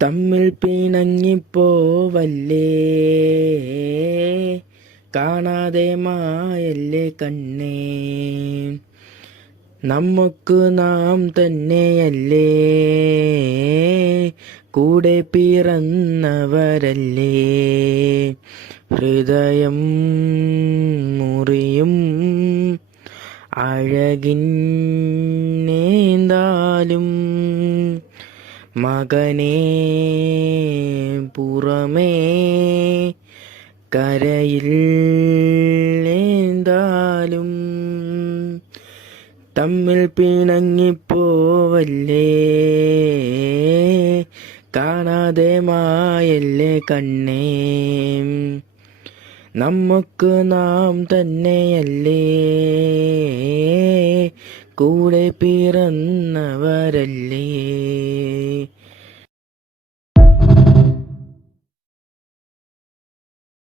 തമ്മിൽ പിണങ്ങിപ്പോവല്ലേ, കാണാതെ മായല്ലേ കണ്ണേ. നമുക്ക് നാം തന്നെയല്ലേ, കൂടെ പിറന്നവരല്ലേ. ഹൃദയം മുറിയും അഴകിന്നേന്താലും മകനേ പുറമേ കരയിൽ ഏന്താലും. തമ്മിൽ പിണങ്ങിപ്പോവല്ലേ, കാണാതെ മായല്ലേ കണ്ണേ. നമുക്ക് നാം തന്നെയല്ലേ, കൂടെ പിറന്നവരല്ലേ.